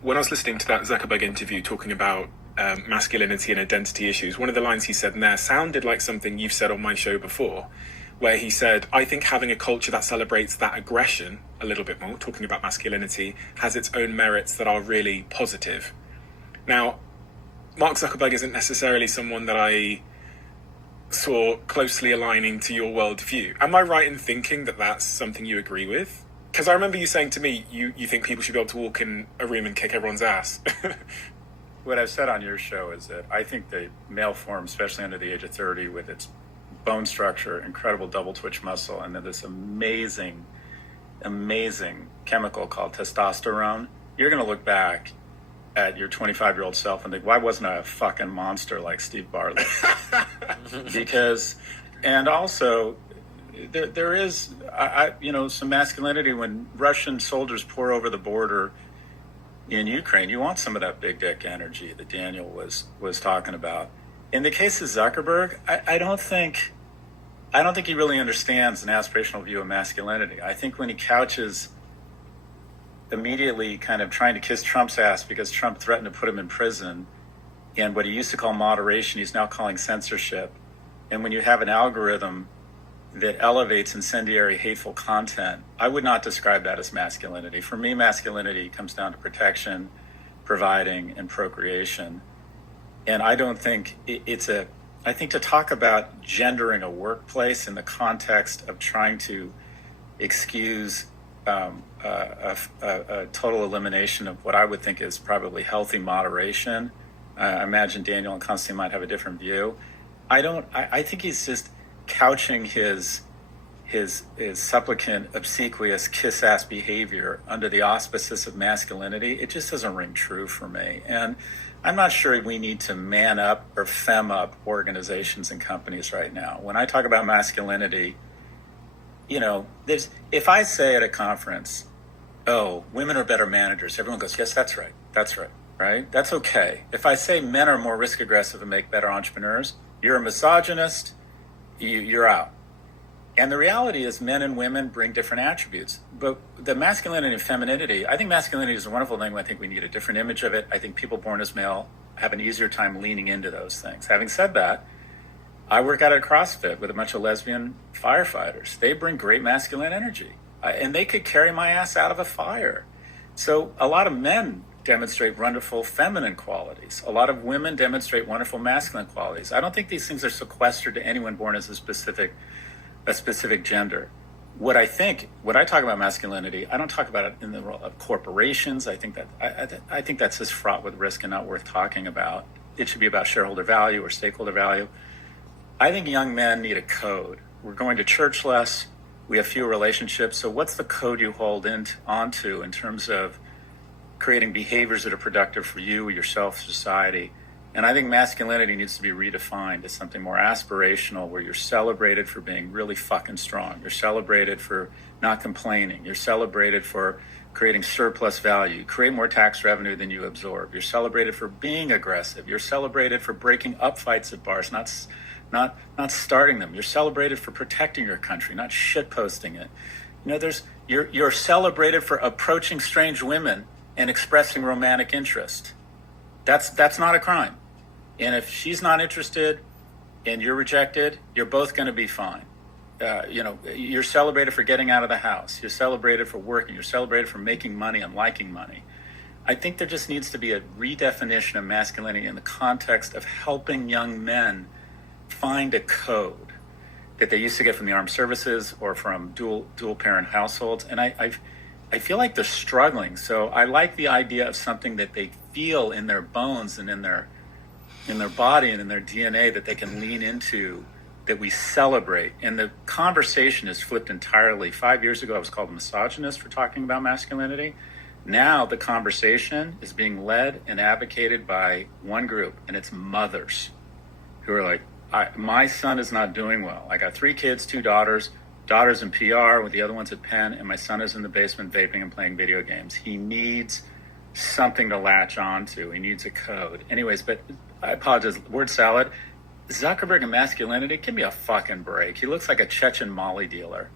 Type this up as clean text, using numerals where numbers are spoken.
When I was listening to that Zuckerberg interview talking about masculinity and identity issues, one of the lines he said in there sounded like something you've said on my show before, where he said, I think having a culture that celebrates that aggression a little bit more, talking about masculinity, has its own merits that are really positive. Now, Mark Zuckerberg isn't necessarily someone that I saw closely aligning to your worldview. Am I right in thinking that that's something you agree with? Because I remember you saying to me, you think people should be able to walk in a room and kick everyone's ass. What I've said on your show is that I think the male form, especially under the age of 30, with its bone structure, incredible double twitch muscle, and then this amazing chemical called testosterone, you're going to look back at your 25-year-old self and think, why wasn't I a fucking monster like Steve Bartlett? Because, and also, there is, some masculinity when Russian soldiers pour over the border in Ukraine. You want some of that big dick energy that Daniel was talking about. In the case of Zuckerberg, I don't think he really understands an aspirational view of masculinity. I think when he couches immediately kind of trying to kiss Trump's ass because Trump threatened to put him in prison, and what he used to call moderation, he's now calling censorship. And when you have an algorithm that elevates incendiary, hateful content, I would not describe that as masculinity. For me, masculinity comes down to protection, providing, and procreation. And I don't think I think to talk about gendering a workplace in the context of trying to excuse a total elimination of what I would think is probably healthy moderation. I imagine Daniel and Constantine might have a different view. I think he's just couching his supplicant, obsequious, kiss-ass behavior under the auspices of masculinity. It just doesn't ring true for me. And I'm not sure we need to man up or fem up organizations and companies right now. When I talk about masculinity, if I say at a conference, oh, women are better managers, everyone goes, yes, that's right, right? That's okay. If I say men are more risk aggressive and make better entrepreneurs, you're a misogynist, you're out. And the reality is men and women bring different attributes. But the masculinity and femininity, I think masculinity is a wonderful thing. I think we need a different image of it. I think people born as male have an easier time leaning into those things. Having said that, I work out at CrossFit with a bunch of lesbian firefighters. They bring great masculine energy, and they could carry my ass out of a fire. So a lot of men demonstrate wonderful feminine qualities. A lot of women demonstrate wonderful masculine qualities. I don't think these things are sequestered to anyone born as a specific gender. When I talk about masculinity, I don't talk about it in the role of corporations. I think that's just fraught with risk and not worth talking about. It should be about shareholder value or stakeholder value. I think young men need a code. We're going to church less. We have fewer relationships. So what's the code you hold onto in terms of creating behaviors that are productive for you, yourself, society? And I think masculinity needs to be redefined as something more aspirational, where you're celebrated for being really fucking strong. You're celebrated for not complaining. You're celebrated for creating surplus value. You create more tax revenue than you absorb. You're celebrated for being aggressive. You're celebrated for breaking up fights at bars, not starting them. You're celebrated for protecting your country, not shitposting it. You're celebrated for approaching strange women and expressing romantic interest. That's not a crime. And if she's not interested and you're rejected, you're both going to be fine. You're celebrated for getting out of the house. You're celebrated for working. You're celebrated for making money and liking money. I think there just needs to be a redefinition of masculinity in the context of helping young men find a code that they used to get from the armed services or from dual parent households. And I feel like they're struggling. So I like the idea of something that they feel in their bones and in their body and in their DNA that they can lean into, that we celebrate. And the conversation is flipped entirely. 5 years ago, I was called a misogynist for talking about masculinity. Now the conversation is being led and advocated by one group, and it's mothers who are like, my son is not doing well. I got 3 kids, 2 daughters in PR with the other ones at Penn, and my son is in the basement vaping and playing video games. He needs something to latch on to. He needs a code. Anyways, but I apologize, word salad. Zuckerberg and masculinity, give me a fucking break. He looks like a Chechen Molly dealer.